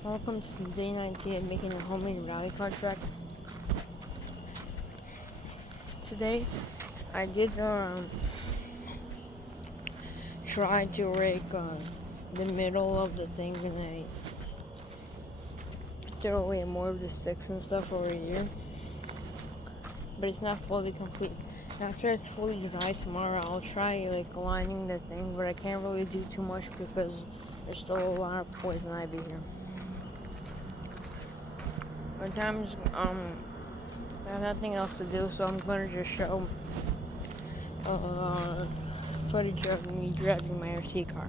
Welcome to day 19 of making a homemade rally card track. Today, I did try to rake the middle of the thing, and I throw away more of the sticks and stuff over here. But it's not fully complete. After it's fully dry tomorrow, I'll try lining the thing, but I can't really do too much because there's still a lot of poison ivy here. Sometimes I have nothing else to do, so I'm going to just show footage of me driving my RC car.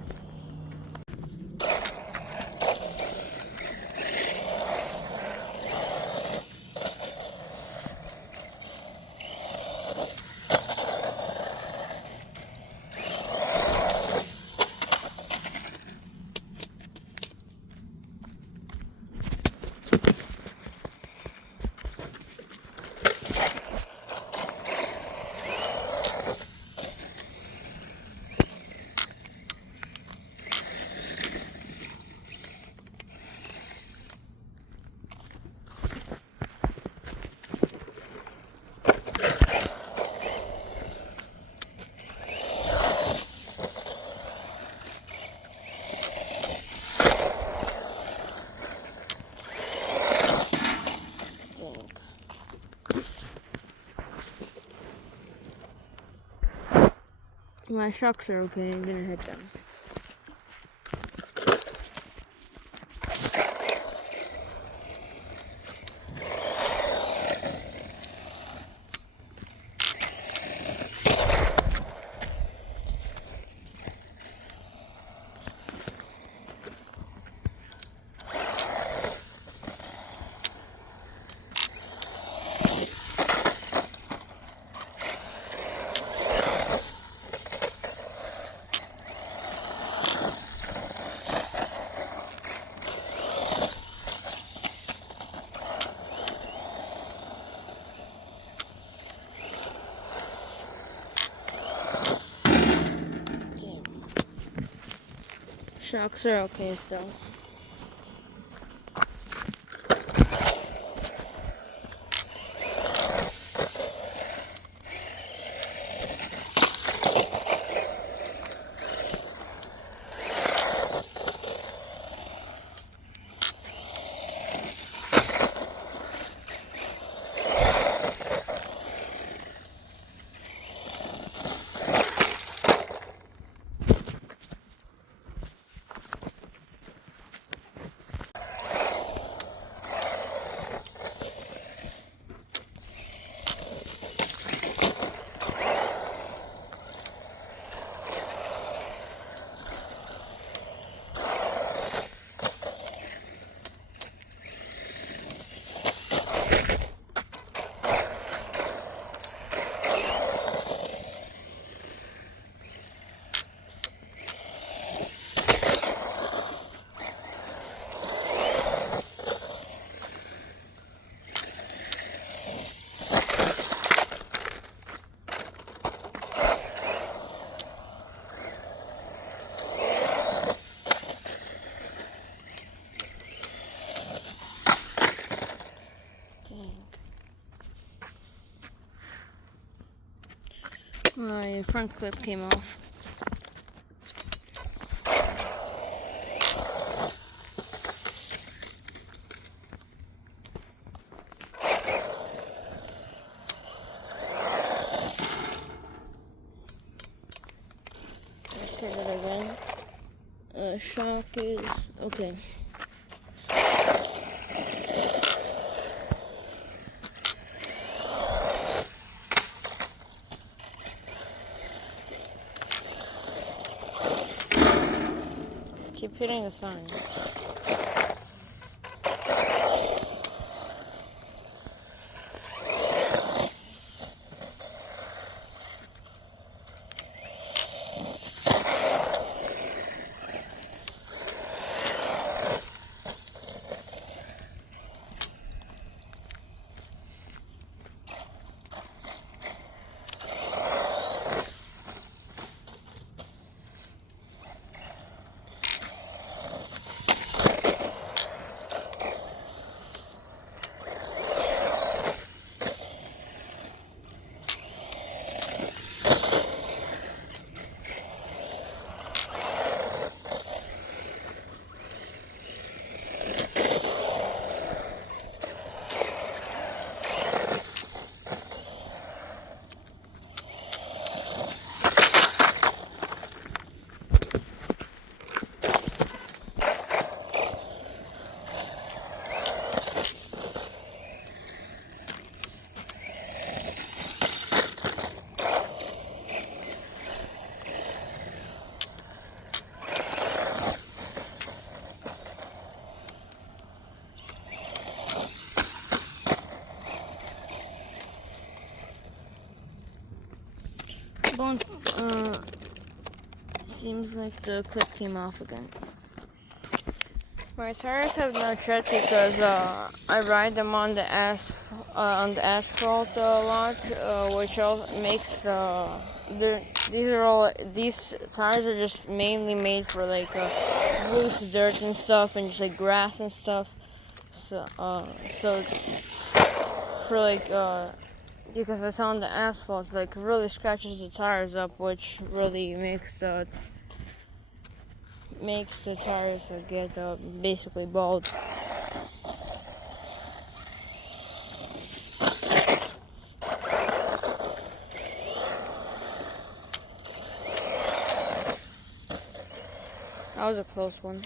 My shocks are okay, I'm gonna hit them. Shocks are okay still. My front clip came off. Let's hit it again. Shock is okay. Keep hitting the sign. Bone, seems like the clip came off again. My tires have no tread because I ride them on the asphalt a lot, which makes these tires are just mainly made for like loose dirt and stuff, and just like grass and stuff. So for like because it's on the asphalt, like really scratches the tires up, which really makes the tires get basically bald. That was a close one.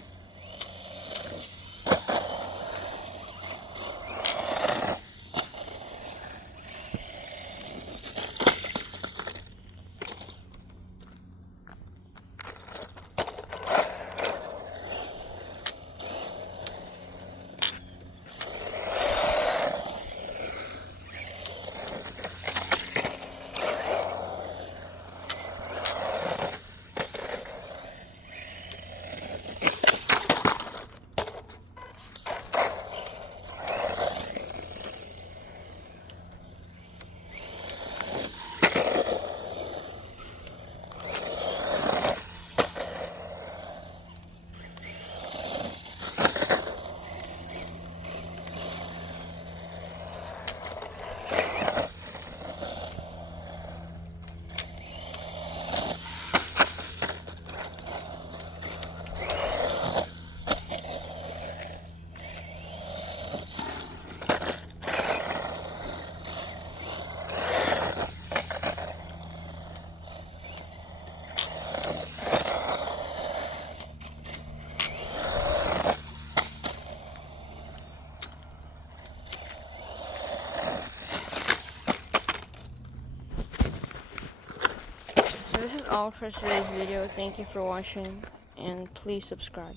So this is all for today's video. Thank you for watching, and please subscribe.